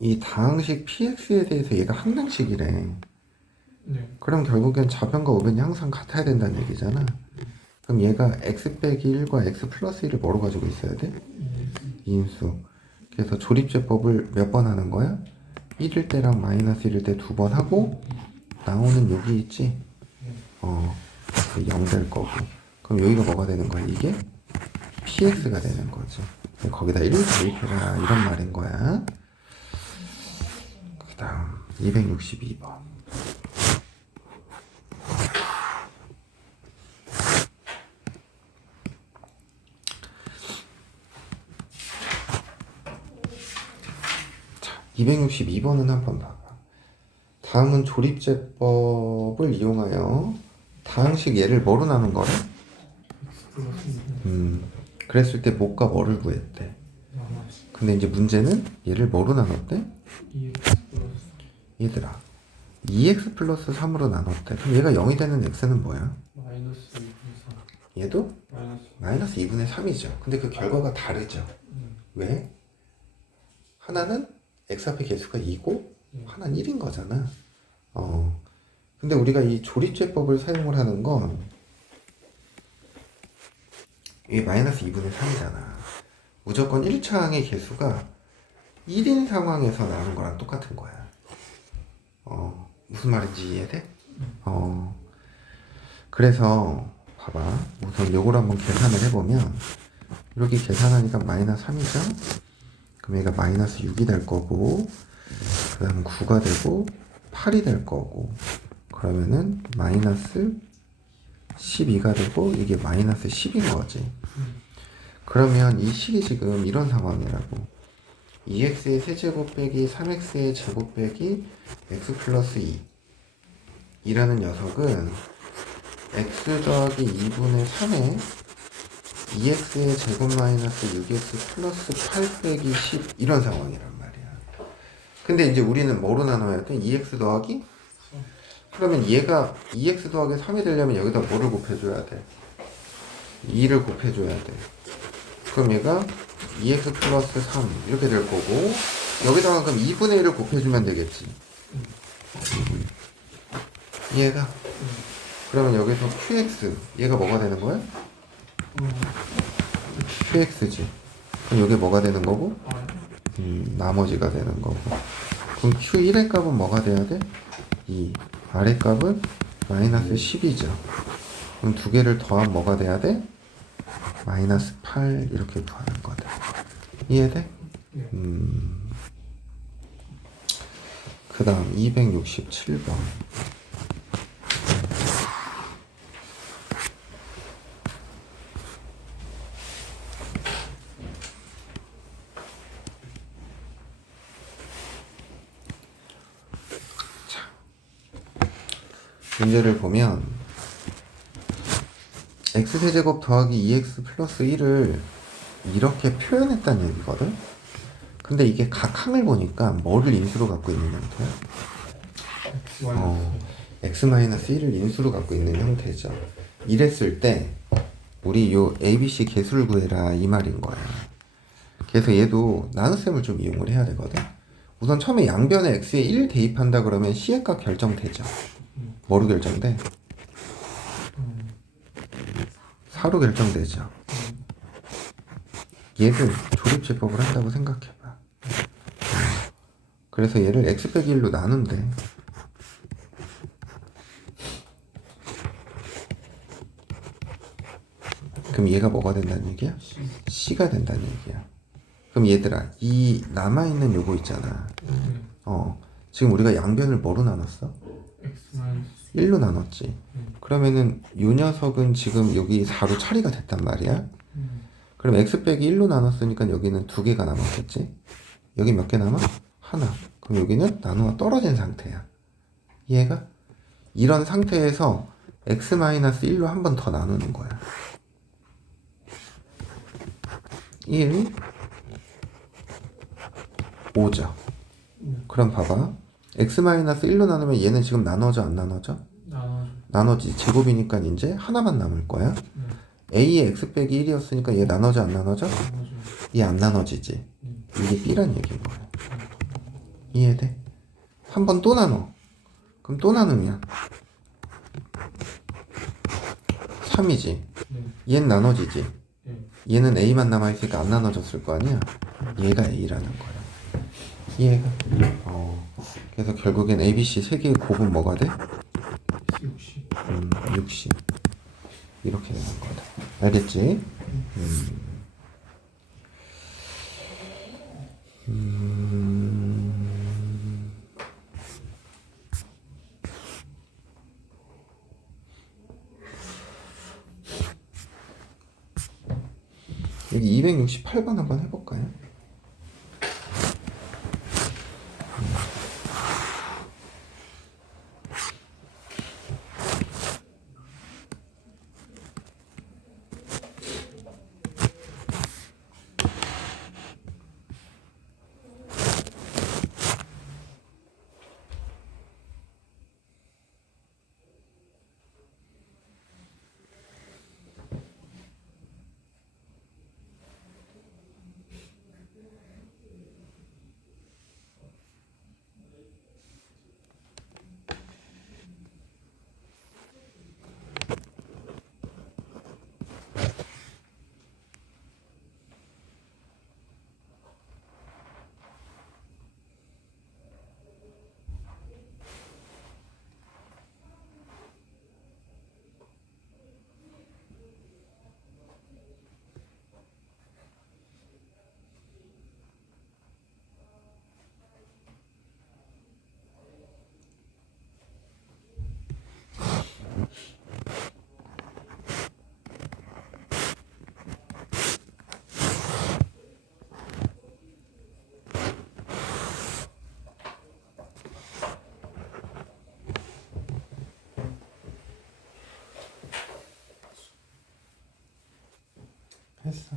이 다항식 px에 대해서 얘가 항등식이래. 네. 그럼 결국엔 좌변과 우변이 항상 같아야 된다는 얘기잖아. 그럼 얘가 x 빼기 1과 x 플러스 1을 뭐로 가지고 있어야 돼? 이인수. 그래서 조립제법을 몇 번 하는 거야? 1일 때랑 마이너스 1일 때 두 번 하고 나오는 여기 있지? 0 될 거고. 그럼 여기가 뭐가 되는 거야? 이게 px가 되는 거죠. 거기다 1을 대입해라 이런 말인 거야. 그 다음 262번. 자, 262번은 한번 봐봐. 다음은 조립제법을 이용하여 다항식 얘를 뭐로 나눈 거래? X 플러스 그랬을 때 뭐가 뭐를 구했대? 마이너스 근데 이제 문제는 얘를 뭐로 나눴대? 2x 플러스 얘들아 2x 플러스 3으로 나눴대. 그럼 얘가 0이 되는 x는 뭐야? 마이너스 2분의 3 얘도 마이너스 마이너스 2분의 3이죠. 근데 그 결과가 다르죠. 왜? 하나는 x 앞에 개수가 2고 하나는 1인 거잖아. 근데 우리가 이 조립제법을 사용을 하는 건 이게 마이너스 2분의 3이잖아. 무조건 1차항의 개수가 1인 상황에서 나오는 거랑 똑같은 거야. 무슨 말인지 이해돼? 그래서 봐봐. 우선 요걸 한번 계산을 해보면 이렇게 계산하니까 마이너스 3이죠? 그럼 얘가 마이너스 6이 될 거고 그 다음 9가 되고 8이 될 거고 그러면은 마이너스 12가 되고 이게 마이너스 10인 거지. 그러면 이 식이 지금 이런 상황이라고. 2x의 세제곱 빼기 3x의 제곱 빼기 x 플러스 2 이라는 녀석은 x 더하기 2분의 3에 2x의 제곱 마이너스 6x 플러스 8 빼기 10 이런 상황이란 말이야. 근데 이제 우리는 뭐로 나눠야 돼? 2x 더하기? 그러면 얘가 2x 더하기 3이 되려면 여기다 뭐를 곱해줘야 돼? 2를 곱해줘야 돼. 그럼 얘가 2x 플러스 3 이렇게 될 거고 여기다가 그럼 2분의 1을 곱해주면 되겠지. 얘가 그러면 여기서 qx 얘가 뭐가 되는 거야? qx지. 그럼 이게 뭐가 되는 거고? 나머지가 되는 거고. 그럼 q1의 값은 뭐가 돼야 돼? 2. 아래 값은 마이너스 10이죠. 그럼 두 개를 더하면 뭐가 돼야 돼? 마이너스 8 이렇게 구하는 거다. 이해돼? 그 다음 267번. 문제를 보면 x세제곱 더하기 2x 플러스 1을 이렇게 표현했다는 얘기거든. 근데 이게 각 항을 보니까 뭐를 인수로 갖고 있는 형태야? x 마이너스 1을 인수로 갖고 있는 형태죠. 이랬을 때 우리 요 ABC 개수를 구해라 이 말인 거야. 그래서 얘도 나눗셈을 좀 이용을 해야 되거든. 우선 처음에 양변에 x에 1 대입한다 그러면 c의 값 결정되죠. 뭐로 결정돼? 4로 결정되죠. 얘를 조립제법을 한다고 생각해봐. 그래서 얘를 x 빼기 1로 나눈대. 그럼 얘가 뭐가 된다는 얘기야? c가 된다는 얘기야. 그럼 얘들아 이 남아있는 요거 있잖아. 지금 우리가 양변을 뭐로 나눴어? x 마이너스 1로 나눴지. 그러면은 요 녀석은 지금 여기 4로 처리가 됐단 말이야. 그럼 x 빼기 1로 나눴으니까 여기는 두 개가 남았겠지. 여기 몇 개 남아? 하나. 그럼 여기는 나누어 떨어진 상태야. 이해가? 이런 상태에서 x 마이너스 1로 한 번 더 나누는 거야. 1, 5죠. 그럼 봐봐. x-1로 나누면 얘는 지금 나눠져 안 나눠져? 나눠줘. 나눠지. 제곱이니까 이제 하나만 남을 거야. a의 x 빼기 1이었으니까 얘 나눠져 안 나눠져? 나눠줘. 얘 안 나눠지지. 이게 b란 얘기인 거야. 이해돼? 한 번 또 나눠. 그럼 또 나누면 3이지. 네. 얘는 나눠지지. 네. 얘는 a만 남아있으니까 안 나눠졌을 거 아니야? 얘가 a라는 거야. 이해가? 그래서 결국엔 a, b, c 세 개의 곱은 뭐가 돼? 60. 60. 이렇게 되는 거다. 알겠지? 여기 268번 한번 해볼까요? 했어.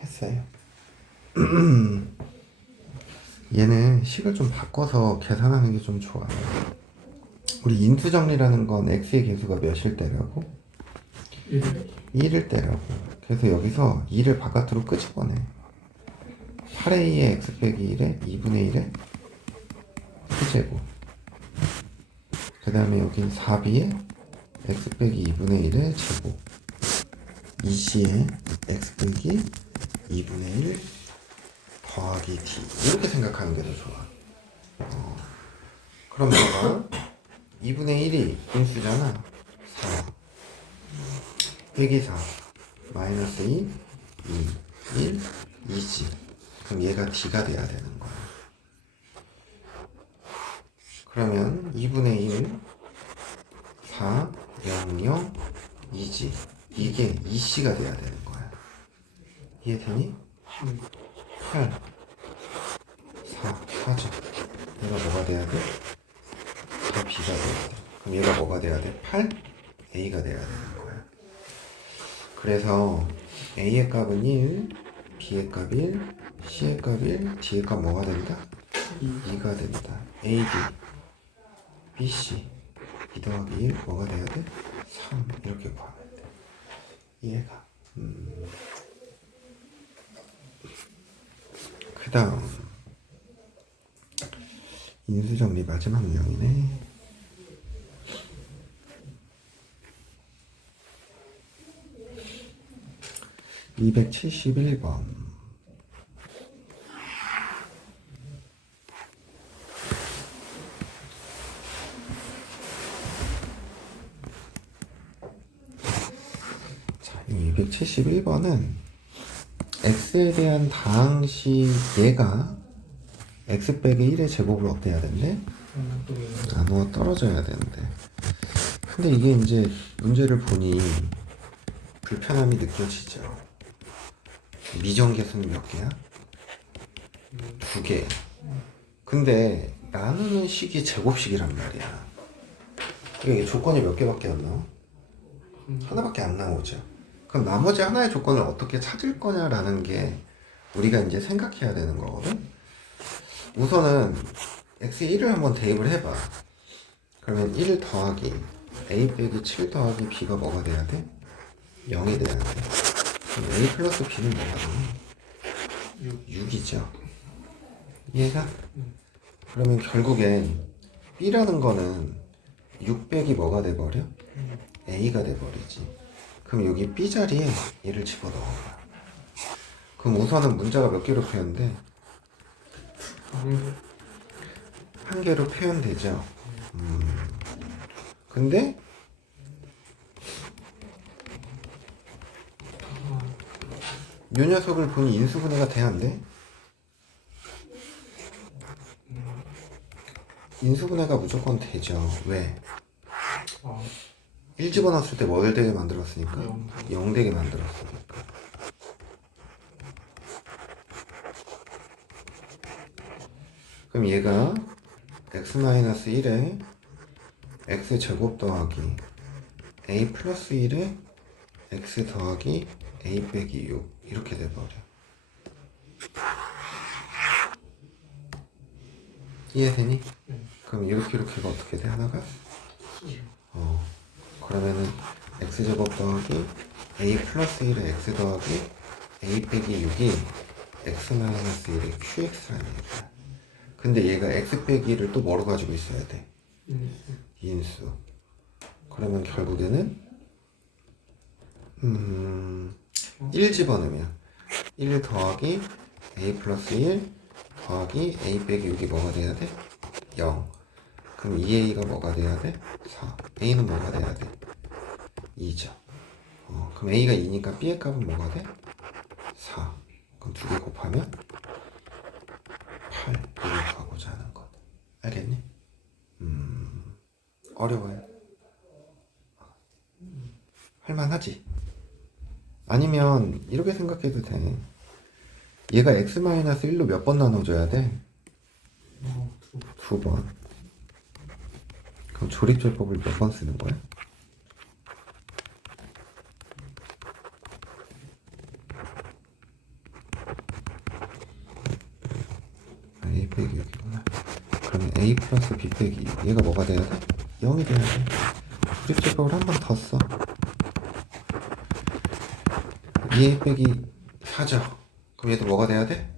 했어요. 얘는 식을 좀 바꿔서 계산하는 게 좀 좋아. 우리 인수 정리라는 건 x의 개수가 몇일 때라고? 1. 1일 때라고. 그래서 여기서 2를 바깥으로 끄집어내. 8a의 x 빼기 1에 2분의 1의 x제곱. 그 다음에 여긴 4b의 x 빼기 2분의 1의 제곱. 2c의 x 빼기 2분의 1 더하기 d. 이렇게 생각하는 게 더 좋아. 그럼 봐봐. 2분의 1이 인수잖아. 4 빼기 4 마이너스 2 1 2지. 그럼 얘가 d가 돼야 되는 거야. 그러면 2분의 1 4 0 0 2지. 이게 2c가 돼야 되는 거야. 이해되니? 8 4 4죠. 얘가 뭐가 돼야 돼? 4b가 돼야 돼. 그럼 얘가 뭐가 돼야 돼? 8 a가 돼야 되는 거야. 그래서 a의 값은 1, b의 값 1, c의 값 1, d의 값 뭐가 된다? 2가 된다. ad BC 2 더하기 1 뭐가 돼야 돼? 3 이렇게 구하면 돼. 이해가. 그 다음 인수정리 마지막 유형이네. 271번. 자, 이 271번은 x에 대한 다항식 얘가 x 빼기 1의 제곱을 어때야 된대? 나누어 떨어져야 되는데, 근데 이게 이제 문제를 보니 불편함이 느껴지죠. 미정계수는 몇 개야? 2개. 근데 나누는 식이 제곱식이란 말이야. 이게 조건이 몇 개밖에 안 나와? 하나밖에 안 나오죠. 그럼 나머지 하나의 조건을 어떻게 찾을 거냐라는 게 우리가 이제 생각해야 되는 거거든. 우선은 x에 1을 한번 대입을 해봐. 그러면 1 더하기 a 빼기 7 더하기 b가 뭐가 돼야 돼? 0이 돼야 돼. 그럼 a 플러스 b는 뭐가 돼? 6이죠. 이해가? 그러면 결국엔 b라는 거는 6 빼기 뭐가 돼버려? a가 돼버리지. 그럼 여기 b 자리에 얘를 집어넣어. 그럼 우선은 문자가 몇 개로 표현돼? 한 개로 표현되죠. 근데 요 녀석을 보니 인수분해가 돼야 안 돼? 인수분해가 무조건 되죠. 왜? 1 집어넣었을 때 뭘 되게 만들었으니까? 0 되게 만들었으니까. 그럼 얘가 x-1에 x제곱 더하기 a 플러스 1에 x 더하기 a 빼기 6 이렇게 돼버려. 이해되니? 그럼 이렇게가 어떻게 돼? 하나가? 그러면은 x제곱 더하기 a 플러스 1에 x 더하기 a 빼기 6이 x-1의 qx라는 얘기야. 근데 얘가 x 빼기 1을 또 뭐로 가지고 있어야 돼? 인수. 그러면 결국에는 1 집어넣으면 1 더하기 a 플러스 1 더하기 a 빼기 6이 뭐가 돼야 돼? 0. 그럼 2a가 뭐가 돼야 돼? 4. a는 뭐가 돼야 돼? 2죠. 그럼 a가 2니까 b의 값은 뭐가 돼? 4. 그럼 2개 곱하면 8. 이걸 구하고자 하는 것. 알겠니? 어려워요. 할만하지? 아니면 이렇게 생각해도 돼. 얘가 x-1로 몇 번 나눠줘야 돼? 2번. 그럼 조립제법을 몇 번 쓰는 거야? a 빼기 6이구나. 그러면 a 플러스 b 빼기 6. 얘가 뭐가 돼야 돼? 0이 돼야 돼. 조립제법을 한 번 더 써. 2a 빼기 4죠. 그럼 얘도 뭐가 돼야 돼?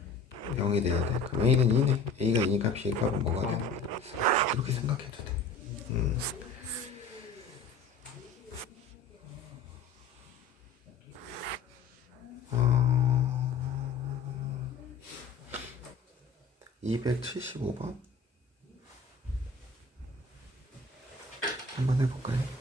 0이 돼야 돼. 그럼 a는 2네. a가 2니까 b의 값은 뭐가 돼? 4. 이렇게 생각해도 돼. 275번 한번 해볼까요?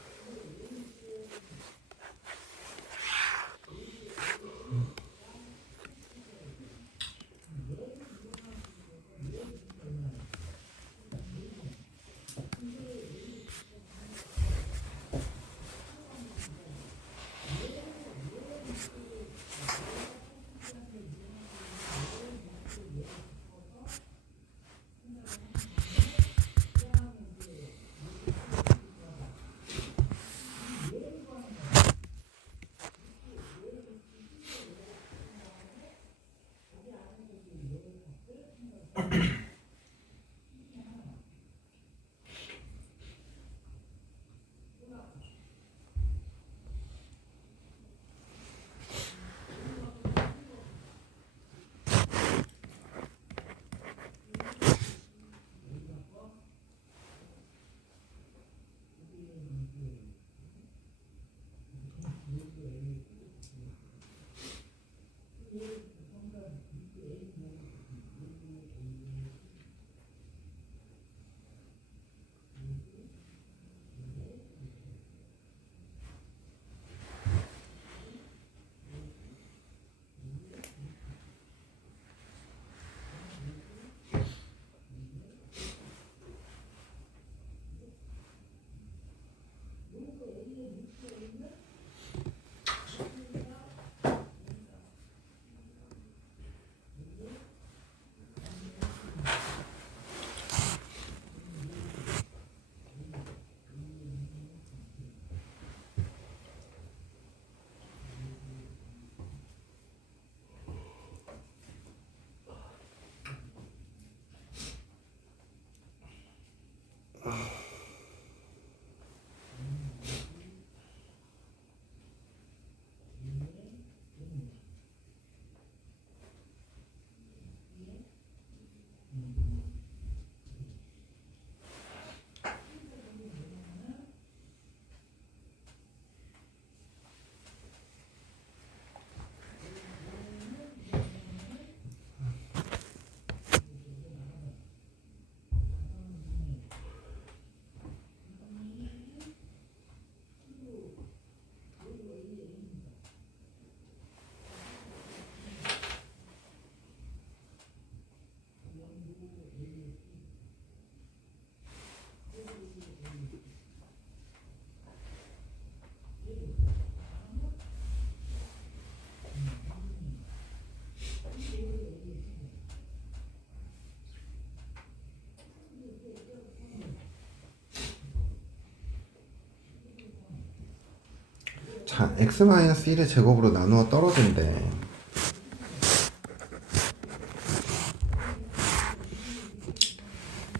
자, x-1의 제곱으로 나누어 떨어진대.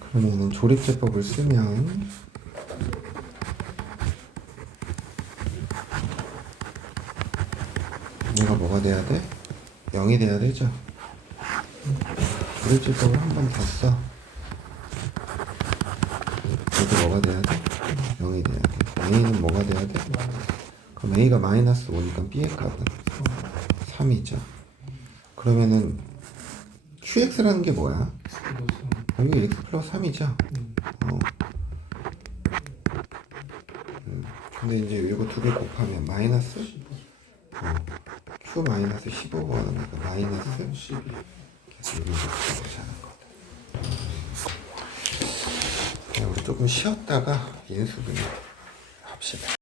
그러면은 조립제법을 쓰면 얘가 뭐가 돼야 돼? 0이 돼야 되죠? 조립제법을 한 번 더 써. 얘도 뭐가 돼야 돼? 0이 돼야 돼. a는 뭐가 돼야 돼? 그럼 a가 마이너스 5니까 b의 값은 3이죠. 그러면은 qx라는 게 뭐야? 여기 x 플러스 3이죠. 근데 이제 이거 두 개 곱하면 마이너스 q 마이너스 15가 나니까 마이너스 12. 계속 이렇게 하는 거다. 우리 조금 쉬었다가 인수분해 합시다.